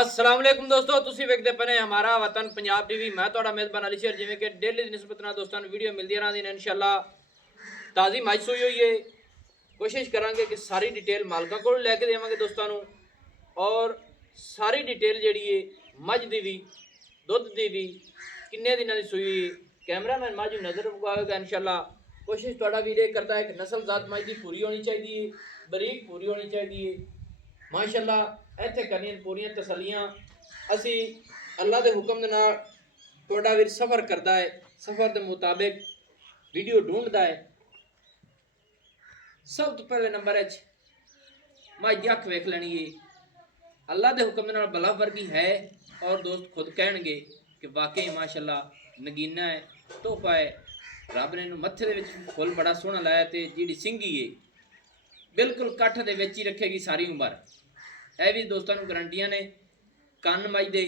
अस्सलाम वालेकुम दोस्तों, ਤੁਸੀਂ ਵੇਖਦੇ ਪਏ ਹਮਾਰਾ ਵਤਨ ਪੰਜਾਬ ਟੀਵੀ। ਮੈਂ ਤੁਹਾਡਾ ਮੇਜ਼ਬਾਨ ਅਲੀ ਸ਼ੇਰ। ਜਿਵੇਂ ਕਿ ਡੇਲੀ ਦੀ ਨਿਸਬਤ ਨਾਲ ਦੋਸਤਾਂ ਨੂੰ ਵੀਡੀਓ ਮਿਲਦੀ ਰਹਿੰਦੀ ਨੇ ਇਨਸ਼ਾਅੱਲਾ। ਤਾਜ਼ੀ ਮੱਝ ਸੂਈ ਹੋਈ ਹੈ, ਕੋਸ਼ਿਸ਼ ਕਰਾਂਗੇ ਕਿ ਸਾਰੀ ਡਿਟੇਲ ਮਾਲਕਾਂ ਕੋਲ ਲੈ ਕੇ ਦੇਵਾਂਗੇ ਦੋਸਤਾਂ ਨੂੰ। ਔਰ ਸਾਰੀ ਡਿਟੇਲ ਜਿਹੜੀ ਹੈ ਮੱਝ ਦੀ ਵੀ, ਦੁੱਧ ਦੀ ਵੀ, ਕਿੰਨੇ ਦਿਨਾਂ ਦੀ ਸੂਈ ਹੋਈ, ਕੈਮਰਾਮੈਨ ਮੱਝ ਨੂੰ ਨਜ਼ਰ ਪਵਾਏਗਾ ਇਨਸ਼ਾਅੱਲਾ। ਕੋਸ਼ਿਸ਼ ਤੁਹਾਡਾ ਵੀਰ ਇਹ ਕਰਦਾ ਹੈ ਕਿ ਨਸਲ ਜ਼ਾਤ ਮੱਝ ਦੀ ਪੂਰੀ ਹੋਣੀ ਚਾਹੀਦੀ ਹੈ, ਬਰੀਕ ਪੂਰੀ ਹੋਣੀ ਚਾਹੀਦੀ ਹੈ ਮਾਸ਼ਾਅੱਲਾ। ਇੱਥੇ ਕਰਨੀਆਂ ਪੂਰੀਆਂ ਤਸੱਲੀਆਂ। ਅਸੀਂ ਅੱਲਾ ਦੇ ਹੁਕਮ ਦੇ ਨਾਲ ਤੁਹਾਡਾ ਵੀਰ ਸਫ਼ਰ ਕਰਦਾ ਹੈ, ਸਫ਼ਰ ਦੇ ਮੁਤਾबिक ਵੀਡੀਓ ਢੂੰढਦਾ ਹੈ। ਸਭ ਤੋਂ ਪਹਿਲੇ ਨੰਬਰ 'ਚ ਮੱਝ ਦੀ ਅੱਖ ਵੇਖ ਲੈਣੀ ਹੈ, ਅੱਲਾ ਦੇ ਹੁਕਮ ਦੇ ਨਾਲ ਬਲਾ ਵਰਗੀ ਹੈ। ਔਰ ਦੋਸਤ ਖੁਦ ਕਹਿਣਗੇ ਕਿ ਵਾਕਈ ਮਾਸ਼ਾਅੱਲਾ ਨਗੀਨਾ ਹੈ, ਤੋਹਫਾ ਹੈ। ਰੱਬ ਨੇ ਇਹਨੂੰ ਮੱਥੇ ਦੇ ਵਿੱਚ ਫੁੱਲ ਬੜਾ ਸੋਹਣਾ ਲਾਇਆ ਤੇ ਜਿਹੜੀ ਸਿੰਗੀ ਹੈ ਬਿਲਕੁਲ ਕੱਠ ਦੇ ਵਿੱਚ ਹੀ ਰੱਖੇਗੀ ਸਾਰੀ ਉਮਰ। ਇਹ ਵੀ ਦੋਸਤਾਂ ਨੂੰ ਗਰੰਟੀਆਂ ਨੇ। ਕੰਨ ਮੱਝ ਦੇ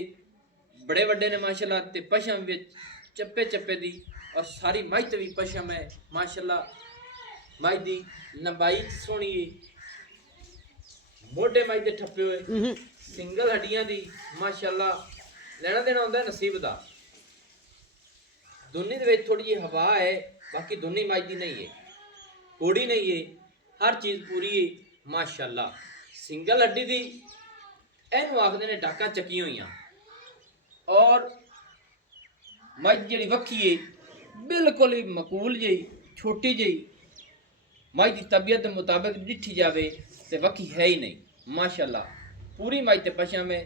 ਬੜੇ ਵੱਡੇ ਨੇ ਮਾਸ਼ਾਅੱਲਾ ਤੇ ਪਸ਼ਮ ਵਿੱਚ ਚੱਪੇ ਚੱਪੇ ਦੀ, ਔਰ ਸਾਰੀ ਮੱਝ ਤੇ ਵੀ ਪਸ਼ਮ ਹੈ ਮਾਸ਼ਾਅੱਲਾ। ਮੱਝ ਦੀ ਲੰਬਾਈ ਸੋਹਣੀ ਹੈ, ਮੋਢੇ ਮੱਝ ਦੇ ਠੱਪੇ ਹੋਏ, ਸਿੰਗਲ ਹੱਡੀਆਂ ਦੀ ਮਾਸ਼ਾਅੱਲਾ। ਲੈਣਾ ਦੇਣਾ ਹੁੰਦਾ ਨਸੀਬ ਦਾ। ਦੁਨੀ ਦੇ ਵਿੱਚ ਥੋੜੀ ਜਿਹੀ ਹਵਾ ਹੈ, ਬਾਕੀ ਦੁਨੀ ਮੱਝ ਦੀ ਨਹੀਂ ਹੈ, ਕੋੜੀ ਨਹੀਂ ਹੈ, ਹਰ ਚੀਜ਼ ਪੂਰੀ ਹੈ ਮਾਸ਼ਾਅੱਲਾ। ਸਿੰਗਲ ਹੱਡੀ ਦੀ ਇਹਨੂੰ ਆਖਦੇ ਨੇ ਡਾਕਾਂ ਚੱਕੀਆਂ ਹੋਈਆਂ। ਔਰ ਮੱਝ ਜਿਹੜੀ ਵੱਖੀ ਹੈ ਬਿਲਕੁਲ ਹੀ ਮਕੂਲ ਜਿਹੀ, ਛੋਟੀ ਜਿਹੀ। ਮੱਝ ਦੀ ਤਬੀਅਤ ਦੇ ਮੁਤਾਬਿਕ ਡਿੱਠੀ ਜਾਵੇ ਤੇ ਵੱਖੀ ਹੈ ਹੀ ਨਹੀਂ ਮਾਸ਼ਾਅੱਲਾ। ਪੂਰੀ ਮੱਝ ਤੇ ਪਸ਼ਮ ਹੈ,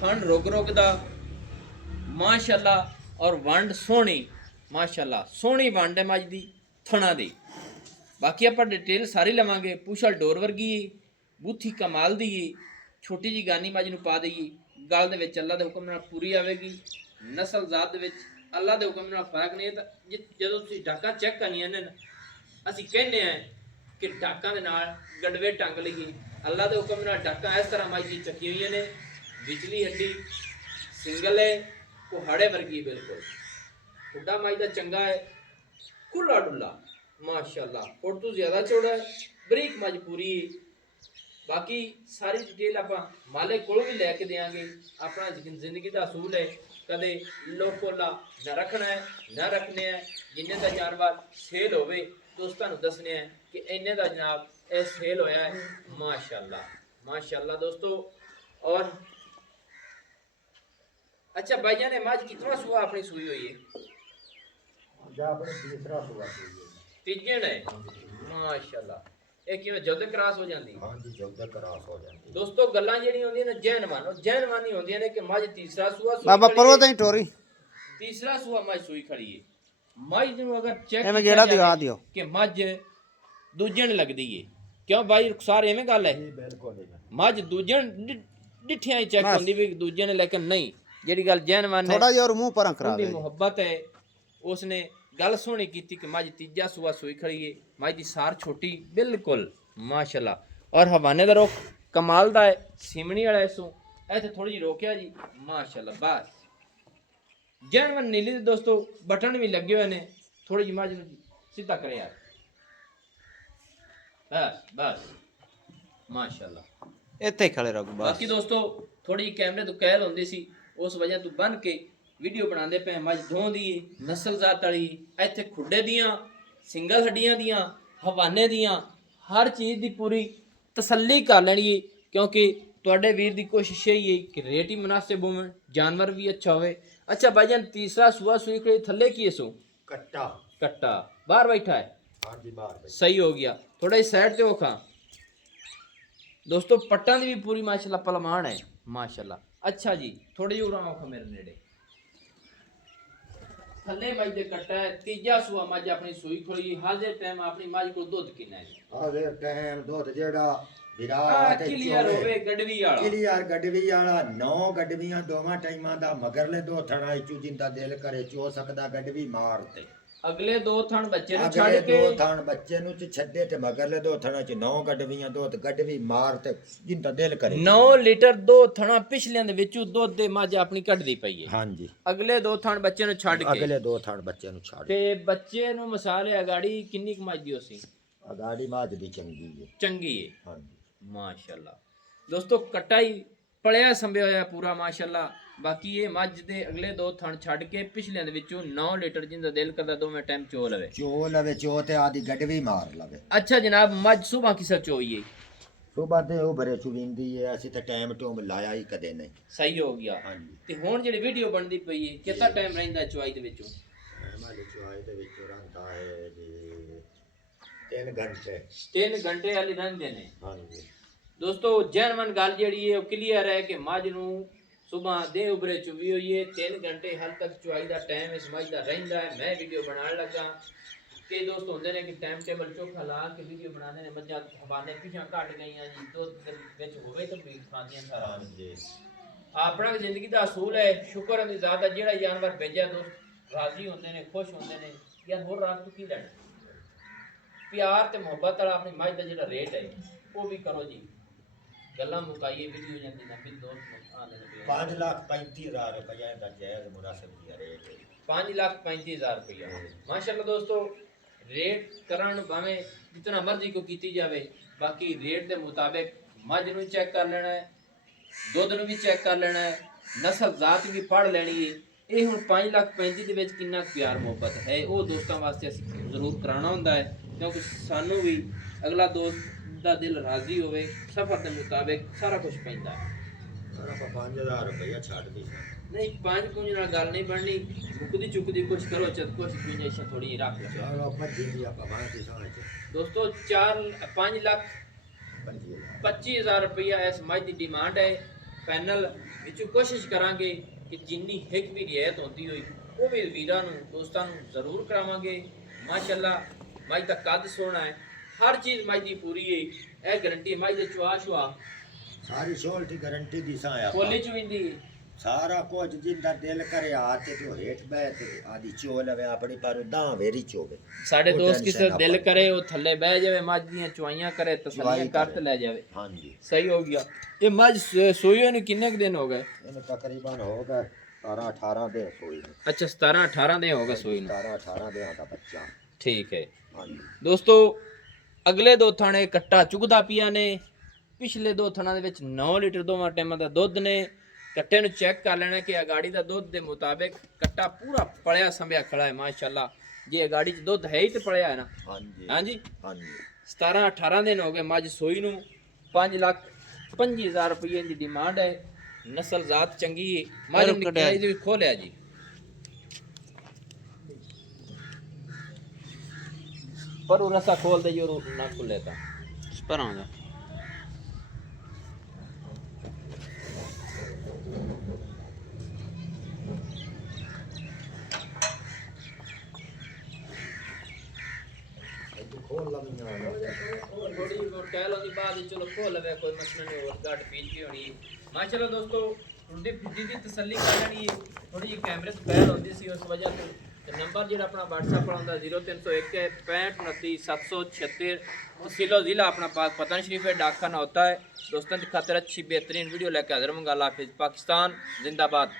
ਥਣ ਰੁਕ ਰੁਕ ਦਾ ਮਾਸ਼ਾਅੱਲਾ। ਔਰ ਵੰਡ ਸੋਹਣੀ ਮਾਸ਼ਾਅੱਲਾ, ਸੋਹਣੀ ਵੰਡ ਹੈ ਮੱਝ ਦੀ ਥਣਾ ਦੀ। ਬਾਕੀ ਆਪਾਂ ਡਿਟੇਲ ਸਾਰੀ ਲਵਾਂਗੇ। ਪੁੱਛਲ ਡੋਰ ਵਰਗੀ ਹੈ, ਬੂਥੀ ਕਮਾਲ ਦੀ ਹੈ, ਛੋਟੀ ਜੀ ਗਾਨੀ ਮੱਝ ਨੂੰ ਪਾ ਦਈਏ। ਗਲ ਦੇ ਵਿੱਚ ਅੱਲਾ ਦੇ ਹੁਕਮ ਨਾਲ ਪੂਰੀ ਆਵੇਗੀ। ਨਸਲ ਜ਼ਾਤ ਦੇ ਵਿੱਚ ਅੱਲਾ ਦੇ ਹੁਕਮ ਨਾਲ ਫਰਕ ਨਹੀਂ ਹੈ। ਤਾਂ ਜਦੋਂ ਤੁਸੀਂ ਡਾਕਾਂ ਚੈੱਕ ਕਰਨੀਆਂ ਨੇ, ਅਸੀਂ ਕਹਿੰਦੇ ਆ ਕਿ ਡਾਕਾਂ ਦੇ ਨਾਲ ਗੜਵੇ ਟੰਗ ਲਈਏ। ਅੱਲਾ ਦੇ ਹੁਕਮ ਨਾਲ ਡਾਕਾਂ ਇਸ ਤਰ੍ਹਾਂ ਮੱਝ ਦੀ ਚੱਕੀ ਹੋਈਆਂ ਨੇ। ਵਿਚਲੀ ਹੱਡੀ ਸਿੰਗਲ ਹੈ, ਕੁਹਾੜੇ ਵਰਗੀ ਬਿਲਕੁਲ। ਖੁੱਡਾ ਮੱਝ ਦਾ ਚੰਗਾ ਹੈ, ਖੁੱਲਾ ਡੁੱਲਾ ਮਾਸ਼ਾਅੱਲਾ। ਫੁੱਟ ਤੋਂ ਜ਼ਿਆਦਾ ਚੌੜਾ ਹੈ, ਬਰੀਕ ਮੱਝ ਪੂਰੀ ਹੈ। ਬਾਕੀ ਸਾਰੀ ਡਿਟੇਲ ਆਪਾਂ ਮਾਲਿਕ ਕੋਲ ਵੀ ਲੈ ਕੇ ਦੇਵਾਂਗੇ। ਆਪਣਾ ਜ਼ਿੰਦਗੀ ਦਾ ਅਸੂਲ ਹੈ, ਕਦੇ ਲੋਕੋਲਾ ਨਾ ਰੱਖਣਾ ਹੈ ਨਾ ਰੱਖਣੇ ਹੈ। ਜਿੰਨੇ ਦਾ ਜਾਨਵਰ ਸੇਲ ਹੋਵੇ ਦੋਸਤਾਂ ਨੂੰ ਦੱਸਣੇ ਹੈ ਕਿ ਇੰਨੇ ਦਾ ਜਨਾਬ ਇਹ ਸੇਲ ਹੋਇਆ ਹੈ ਮਾਸ਼ਾਅੱਲਾ ਮਾਸ਼ਾਅੱਲਾ ਦੋਸਤੋ। और अच्छा भाईजान ने मज कितना सुआ अपनी सुई हुई है? तीसरा सुआ तीजे ने माशाअल्लाह। ਇਹ ਕਿਵੇਂ ਜਲਦ ਕਰਾਸ ਹੋ ਜਾਂਦੀ? ਹਾਂਜੀ ਜਲਦ ਕਰਾਸ ਹੋ ਜਾਂਦੀ। ਦੋਸਤੋ ਗੱਲਾਂ ਜਿਹੜੀਆਂ ਹੁੰਦੀਆਂ ਨੇ ਜਹਿਨਮਾਨੀ ਹੁੰਦੀਆਂ ਨੇ ਕਿ ਮੱਝ ਤੀਸਰਾ ਸੂਆ ਬਾਬਾ ਪਰੋ ਤਾਂ ਹੀ ਟੋਰੀ ਤੀਸਰਾ ਸੂਆ ਮੱਝ ਸੂਈ ਖੜੀ ਹੈ। ਮੱਝ ਨੂੰ ਅਗਰ ਚੈੱਕ ਐਵੇਂ ਜਿਹੜਾ ਦਿਖਾ ਦਿਓ ਕਿ ਮੱਝ ਦੂਜਣ ਲੱਗਦੀ ਏ, ਕਿਉਂ ਬਾਈ ਰੁਖਸਾਰ ਐਵੇਂ ਗੱਲ ਹੈ? ਬਿਲਕੁਲ ਮੱਝ ਦੂਜਣ ਡਿੱਠਿਆਂ ਹੀ ਚੈੱਕ ਹੁੰਦੀ ਵੀ ਦੂਜੇ ਨੇ, ਲੇਕਿਨ ਨਹੀਂ। ਜਿਹੜੀ ਗੱਲ ਜਹਿਨਮਾਨ ਥੋੜਾ ਜਿਹਾ ਮੂੰਹ ਪਰਾਂ ਕਰਾ ਦੇ। ਮੁਹੱਬਤ ਹੈ, ਉਸਨੇ ਗੱਲ ਸੋਹਣੀ ਕੀਤੀ ਕਿ ਮੱਝ ਤੀਜਾ ਸੂਆ ਸੂਈ ਖੜੀ ਏ। ਮੱਝ ਦੀ ਸਾਰ ਛੋਟੀ ਬਿਲਕੁਲ ਮਾਸ਼ਾਅੱਲਾ। ਔਰ ਹਵਾਨੇ ਦਾ ਰੁੱਖ ਕਮਾਲ ਦਾ ਹੈ, ਸਿਮਣੀ ਵਾਲਾ ਇਸੋਂ ਇੱਥੇ ਥੋੜੀ ਜਿਹੀ ਰੋਕਿਆ ਜੀ ਮਾਸ਼ਾਅੱਲਾ। ਬਸ ਜੈਨਵਨ ਨੀਲੀ ਦੇ ਦੋਸਤੋ ਬਟਨ ਵੀ ਲੱਗੇ ਹੋਏ ਨੇ। ਥੋੜੀ ਜਿਹੀ ਮੱਝ ਨੂੰ ਸਿੱਧਾ ਕਰੇ ਯਾਰ, ਬਸ ਬਸ ਮਾਸ਼ਾਅੱਲਾ। ਇੱਥੇ ਖੜੇ ਰਹੋ ਬਸ। ਬਾਕੀ ਦੋਸਤੋ ਥੋੜੀ ਜਿਹੀ ਕੈਮਰੇ ਤੋਂ ਕਹਿਲ ਹੁੰਦੀ ਸੀ, ਉਸ ਵਜ੍ਹਾ ਤੋਂ ਬੰਨ ਕੇ ਵੀਡੀਓ ਬਣਾਉਂਦੇ ਪਏ। ਮੱਝ ਦੋਹਾਂ ਦੀ ਨਸਲ ਜ਼ਾਤ ਵਾਲੀ, ਇੱਥੇ ਖੁੱਡੇ ਦੀਆਂ, ਸਿੰਗਲ ਹੱਡੀਆਂ ਦੀਆਂ, ਹਵਾਨੇ ਦੀਆਂ, ਹਰ ਚੀਜ਼ ਦੀ ਪੂਰੀ ਤਸੱਲੀ ਕਰ ਲੈਣੀ ਹੈ। ਕਿਉਂਕਿ ਤੁਹਾਡੇ ਵੀਰ ਦੀ ਕੋਸ਼ਿਸ਼ ਇਹ ਹੈ ਕਿ ਰੇਟ ਹੀ ਮੁਨਾਸਿਬ ਹੋਵੇ, ਜਾਨਵਰ ਵੀ ਅੱਛਾ ਹੋਵੇ। ਅੱਛਾ ਭਾਈਜਾਨ ਤੀਸਰਾ ਸੂਆ ਸੂਈ ਖੜੀ, ਥੱਲੇ ਕੀ ਹੈ ਸੋ? ਕੱਟਾ ਕੱਟਾ ਬਾਹਰ ਬੈਠਾ ਹੈ। ਹਾਂਜੀ ਬਾਹਰ ਬੈਠਾ। ਸਹੀ ਹੋ ਗਿਆ। ਥੋੜਾ ਜਿਹਾ ਸਾਈਡ ਤੇ ਹੋਖਾ ਦੋਸਤੋ। ਪੱਟਾਂ ਦੀ ਵੀ ਪੂਰੀ ਮਾਸ਼ਾਅੱਲਾ ਪਲਮਾਨ ਹੈ ਮਾਸ਼ਾਅੱਲਾ। ਅੱਛਾ ਜੀ ਥੋੜੇ ਜਿਹੇ ਉਰਾਂ ਹੋਖਾ ਮੇਰੇ ਨੇੜੇ। ਥੱਲੇ ਮੱਝ ਦੇ ਕੱਟਾ ਹੈ, ਤੀਜਾ ਸੂਆ ਮੱਝ ਆਪਣੀ ਸੂਈ ਖੋਲੀ। ਹਾਜ਼ਰ ਟਾਈਮ ਆਪਣੀ ਮੱਝ ਕੋਲ ਦੁੱਧ ਕਿੰਨਾ ਹੈ? ਹਾਜ਼ਰ ਟਾਈਮ ਦੁੱਧ ਜਿਹੜਾ ਵਿਰਾਟ ਕਲੀਅਰ ਹੋਵੇ ਗੜਵੀ ਵਾਲਾ। ਕਲੀਅਰ ਗੜਵੀ ਵਾਲਾ 9 ਗੜਵੀਆਂ ਦੋਵਾਂ ਟਾਈਮਾਂ ਦਾ। ਮਗਰਲੇ ਦੋ ਥਣਾ ਇਚੂ ਜਿੰਦਾ ਦਿਲ ਕਰੇ ਚੋ ਸਕਦਾ ਗੜਵੀ ਮਾਰ ਤੇ। ਅਗਲੇ ਦੋ ਥਣ ਬੱਚੇ ਨੂੰ ਅਗਲੇ ਛੱਡ ਕੇ ਦੋ ਥਣ ਬੱਚੇ ਨੂੰ ਚ ਛੱਡੇ ਤੇ ਮਗਰਲੇ ਦੋ ਥਣਾ ਚ 9 ਗੜਵੀਆਂ ਦੁੱਧ ਗੜਵੀ ਮਾਰ ਤੇ ਜਿੰਦਾ ਦਿਲ ਕਰੇ। 9 ਲੀਟਰ ਦੋ ਥਣਾ ਪਿਛਲਿਆਂ ਦੇ ਵਿੱਚੋਂ ਦੁੱਧ ਦੇ ਮੱਝ ਆਪਣੀ ਕੱਢਦੀ ਪਈ ਹੈ। ਹਾਂਜੀ ਅਗਲੇ ਦੋ ਥਣ ਬੱਚੇ ਨੂੰ ਛੱਡ ਕੇ। ਅਗਲੇ ਦੋ ਥਣ ਬੱਚੇ ਨੂੰ ਛੱਡ ਤੇ ਬੱਚੇ ਨੂੰ ਮਸਾਲੇ ਅਗਾੜੀ ਕਿੰਨੀ ਕਮਾਈ ਦੀ ਹੋਸੀ? ਅਗਾੜੀ ਮਾਝ ਦੀ ਚੰਗੀ ਹੈ। ਚੰਗੀ ਹੈ ਹਾਂਜੀ ਮਾਸ਼ਾਅੱਲਾ ਦੋਸਤੋ। ਕਟਾਈ ਪਲਿਆ ਸੰਭਿਆ ਹੋਇਆ ਪੂਰਾ ਮਾਸ਼ਾਅੱਲਾ। ਬਾਕੀ ਇਹ ਮੱਝ ਦੇ ਅਗਲੇ 2 ਥਣ ਛੱਡ ਕੇ ਪਿਛਲਿਆਂ ਦੇ ਵਿੱਚੋਂ 9 ਲੀਟਰ ਜਿੰਦਾ ਦਿਲ ਕਰਦਾ ਦੋਵੇਂ ਟਾਈਮ ਚੋ ਲਵੇ। ਚੋ ਲਵੇ ਚੋ ਤੇ ਆਦੀ ਗੱਡ ਵੀ ਮਾਰ ਲਵੇ। ਅੱਛਾ ਜਨਾਬ, ਮੱਝ ਸੁਬਾ ਕਿਸਾ ਚੋਈਏ? ਸੁਬਾ ਤੇ ਉਹ ਬਰੇ ਚੁਵਿੰਦੀ ਹੈ, ਅਸੀਂ ਤਾਂ ਟਾਈਮ ਟੂਮ ਲਾਇਆ ਹੀ ਕਦੇ ਨਹੀਂ। ਸਹੀ ਹੋ ਗਿਆ। ਹਾਂਜੀ। ਤੇ ਹੁਣ ਜਿਹੜੀ ਵੀਡੀਓ ਬਣਦੀ ਪਈ ਹੈ ਕਿੰਨਾ ਟਾਈਮ ਰਹਿੰਦਾ ਚੁਆਈ ਦੇ ਵਿੱਚੋਂ? ਮਾਲੇ ਚੁਆਈ ਦੇ ਵਿੱਚ ਰਹਿੰਦਾ ਹੈ ਜੀ 3 ਘੰਟੇ। 3 ਘੰਟੇ ਵਾਲੀ ਰਹਿੰਦੇ ਨੇ। ਹਾਂਜੀ ਦੋਸਤੋ ਜੈਨੂਇਨ ਗੱਲ ਜਿਹੜੀ ਹੈ ਉਹ ਕਲੀਅਰ ਹੈ ਕਿ ਮੱਝ ਨੂੰ ਸੁਬਹ ਦੇ ਉਬਰੇ ਚੁਵੀ ਹੋਈ ਹੈ 3 ਘੰਟੇ ਹਾਲ ਤੱਕ ਚੁਆਈ ਦਾ ਟਾਈਮ ਇਸ ਮੱਝ ਦਾ ਰਹਿੰਦਾ ਹੈ। ਮੈਂ ਵੀਡੀਓ ਬਣਾਉਣ ਲੱਗਾ ਕਿ ਦੋਸਤ ਹੁੰਦੇ ਨੇ ਕਿ ਟਾਈਮ ਟੇਬਲ ਚੋਖਾ ਲਾ ਕੇ ਵੀਡੀਓ ਬਣਾਉਂਦੇ ਨੇ, ਮੱਝਾਂ ਹਵਾਨੇ ਪਿਛਾਂ ਘਟ ਗਈਆਂ ਜੀ, ਦੁੱਧ ਦੇ ਵਿੱਚ ਹੋਵੇ ਤਾਂ ਵੀ ਖਾਂਦੀਆਂ ਸਾਰਾ। ਹਾਂਜੀ ਆਪਣਾ ਜ਼ਿੰਦਗੀ ਦਾ ਅਸੂਲ ਹੈ, ਸ਼ੁਕਰ ਹੈ ਜ਼ਿਆਦਾ ਜਿਹੜਾ ਜਾਨਵਰ ਭੇਜਿਆ ਦੋਸਤ ਰਾਜ਼ੀ ਹੁੰਦੇ ਨੇ, ਖੁਸ਼ ਹੁੰਦੇ ਨੇ। ਯਾਰ ਹੋਰ ਰਾਤ ਨੂੰ ਕੀ ਲੈਣਾ? ਪਿਆਰ ਤੇ ਮੁਹੱਬਤ ਵਾਲਾ ਆਪਣੀ ਮੱਝ ਦਾ ਜਿਹੜਾ ਰੇਟ ਹੈ ਉਹ ਵੀ ਕਰੋ ਜੀ। ਗੱਲਾਂ ਮੁਕਾਈਏ ਵੀਡੀਓ ਜਾਂਦੀ ਨਾ ਫਿਰ ਦੋਸਤ ਆਉਂਦੇ ਨੇ 5,35,000 ਰੁਪਏ ਦਾ ਜਾਇਜ਼ ਮੁਨਾਸਿਬ ਜਿਹਾ ਰੇਟ ਹੈ। 5,35,000 ਰੁਪਇਆ ਮਾਸ਼ਾਅੱਲਾ। ਦੋਸਤੋ ਰੇਟ ਕਰਨ ਭਾਵੇਂ ਜਿਤਨਾ ਮਰਜ਼ੀ ਕੋ ਕੀਤੀ ਜਾਵੇ, ਬਾਕੀ ਰੇਟ ਦੇ ਮੁਤਾਬਿਕ ਮੱਝ ਨੂੰ ਚੈੱਕ ਕਰ ਲੈਣਾ ਹੈ, ਦੁੱਧ ਨੂੰ ਵੀ ਚੈੱਕ ਕਰ ਲੈਣਾ ਹੈ, ਨਸਲ ਜ਼ਾਤ ਵੀ ਪੜ੍ਹ ਲੈਣੀ ਹੈ। ਇਹ ਹੁਣ 5,35,000 ਦੇ ਵਿੱਚ ਕਿੰਨਾ ਪਿਆਰ ਮੁਹੱਬਤ ਹੈ ਉਹ ਦੋਸਤਾਂ ਵਾਸਤੇ ਅਸੀਂ ਜ਼ਰੂਰ ਕਰਾਉਣਾ ਹੁੰਦਾ ਹੈ, ਕਿਉਂਕਿ ਸਾਨੂੰ ਵੀ ਅਗਲਾ ਦੋਸਤ ਦਾ ਦਿਲ ਰਾਜ਼ੀ ਹੋਵੇ। ਸਫਰ ਦੇ ਮੁਤਾਬਿਕ ਸਾਰਾ ਕੁਝ ਪੈਂਦਾ ਹੈ। ਆਪਾਂ 5,000 ਰੁਪਏ ਛੱਡ ਦੀ ਨਹੀਂ 5 ਕੁੰਜ ਨਾਲ ਗੱਲ ਨਹੀਂ ਬਣਨੀ, ਮੁੱਕਦੀ ਚੁੱਕਦੀ ਕੁਝ ਕਰੋ, ਚਤ ਕੁਝ ਗੁੰਜਾਇਸ਼ ਥੋੜੀ ਰੱਖ ਲਓ। ਚਲੋ ਭੱਜੀ ਦੀ ਆਪਾਂ ਬਾਹਰ ਦੀ ਸਾਂ ਚ ਦੋਸਤੋ 5,25,000 ਰੁਪਇਆ ਇਸ ਮੱਝ ਦੀ ਡਿਮਾਂਡ ਹੈ। ਪੈਨਲ ਵਿੱਚੋਂ ਕੋਸ਼ਿਸ਼ ਕਰਾਂਗੇ ਕਿ ਜਿੰਨੀ ਹਿੱਕ ਵੀ ਰਿਆਇਤ ਹੁੰਦੀ ਹੋਈ ਉਹ ਵੀ ਵੀਰਾਂ ਨੂੰ ਦੋਸਤਾਂ ਨੂੰ ਜ਼ਰੂਰ ਕਰਾਵਾਂਗੇ। ਮਾਸ਼ਾਅੱਲਾ ਮੱਝ ਦਾ ਕੱਦ ਸੋਹਣਾ ਹੈ, ਹਰ ਚੀਜ਼ ਮੱਝ ਦੀ ਪੂਰੀ ਹੈ। ਇਹ ਗਰੰਟੀ ਮੱਝ ਦੇ ਚੁਆ ਸ਼ੁਆ ਸਾਰੀ ਸ਼ੋਲਟੀ ਗਾਰੰਟੀ ਦੀ ਸਾਂ ਆਪਾਂ ਕੋਲੀ ਚ ਵਿੰਦੀ ਸਾਰਾ ਕੁਝ ਜਿੰਦਾ ਦਿਲ ਕਰੇ ਆ ਤੇ ਜੋ ਹੇਠ ਬਹਿ ਤੇ ਆਦੀ ਚੋ ਲਵੇ ਆਪਣੀ ਪਰ ਉਦਾਂ ਵੇਰੀ ਚੋਵੇ। ਸਾਡੇ ਉਹ ਦੋਸਤ tension ਕਿਸੇ ਨਾ ਦਿਲ ਪਾਏ। ਕਰੇ ਉਹ ਥੱਲੇ ਬਹਿ ਜਾਵੇ, ਮੱਝ ਦੀਆਂ ਚੁਆਈਆਂ ਕਰੇ, ਤਸੱਲੀਆਂ ਚੁਆਈ ਕਰ ਤੇ ਕਰੇ। ਲੈ ਜਾਵੇ। ਹਾਂਜੀ ਸਹੀ ਹੋ ਗਿਆ। ਇਹ ਮੱਝ ਸੋਈ ਨੂੰ ਕਿੰਨੇ ਕੁ ਦਿਨ ਹੋ ਗਏ? ਇਹਨੂੰ ਤਕਰੀਬਨ ਹੋ ਗਏ 17-18 ਦੇ ਸੋਈ ਨੂੰ। ਅੱਛਾ 17-18 ਦੇ ਹੋ ਗਏ ਸੋਈ ਨੂੰ। 17-18 ਦੇ ਦਾ ਬੱਚਾ। ਠੀਕ ਹੈ ਹਾਂਜੀ ਦੋਸਤੋ, ਅਗਲੇ 2 ਥਾਣੇ ਕੱਟਾ ਚੁਗਦਾ ਪਿਆ ਨੇ, ਪਿਛਲੇ 2 ਥਾਣਾ ਦੇ ਵਿੱਚ 9 ਲੀਟਰ ਦੋਵਾਂ ਟਾਈਮਾਂ ਦਾ ਦੁੱਧ ਨੇ। ਕੱਟੇ ਨੂੰ ਚੈੱਕ ਕਰ ਲੈਣਾ ਕਿ ਅਗਾੜੀ ਦਾ ਦੁੱਧ ਦੇ ਮੁਤਾਬਿਕ ਕੱਟਾ ਪੂਰਾ ਪਲਿਆ ਸੰਭਿਆ ਖੜਾ ਹੈ ਮਾਸ਼ਾਅੱਲਾ। ਜੇ ਅਗਾੜੀ 'ਚ ਦੁੱਧ ਹੈ ਹੀ ਤੇ ਪਲਿਆ ਹੈ ਨਾ। ਹਾਂਜੀ ਹਾਂਜੀ ਹਾਂਜੀ 17-18 ਦਿਨ ਹੋ ਗਏ ਮੱਝ ਸੋਈ ਨੂੰ। 5,25,000 ਰੁਪਏ ਦੀ ਡਿਮਾਂਡ ਹੈ। ਨਸਲ ਜ਼ਾਤ ਚੰਗੀ ਹੈ। ਮੱਝ ਨੂੰ ਨਿਕਾਈ ਦੇ ਖੋਲਿਆ ਜੀ। ਪਰ ਉਹ ਰਸਾ ਖੋਲ ਦੇ ਜੋ ਨਾ ਖੁੱਲੇ ਤਾਂ ਪਰਾਂ ਦਾ ਖੋਲ ਲਵੀਆਂ ਥੋੜੀ ਕਹਿ ਲਓ ਦੀ ਬਾਅਦ ਵਿੱਚ ਚਲੋ ਖੋਲ ਲਵੇ, ਕੋਈ ਮਸਲਾ ਨਹੀਂ। ਹੋਰ ਘੱਟ ਪੀਲ ਕੀ ਹੋਣੀ ਮਾਸ਼ਾਅੱਲਾ। ਦੋਸਤੋ ਟੁੰਡੇ ਫਿੱਡੀ ਦੀ ਤਸੱਲੀ ਕਰ ਲੈਣੀ ਹੈ। ਥੋੜੀ ਜਿਹੀ ਕੈਮਰੇ ਤੋਂ ਪਹਿਲ ਹੁੰਦੀ ਸੀ, ਉਸ ਵਜ੍ਹਾ ਤੋਂ ਤੇ ਨੰਬਰ ਜਿਹੜਾ ਆਪਣਾ WhatsApp ਵਾਲਾ ਹੁੰਦਾ 0301 65 29 776। तहसीलो ज़िला अपना पाक पतन शरीफ है, डाकखाना होता है। दोस्तों की खातिर अच्छी बेहतरीन वीडियो लेकर हाजिर होंगे। अल्लाह हाफिज़। पाकिस्तान जिंदाबाद।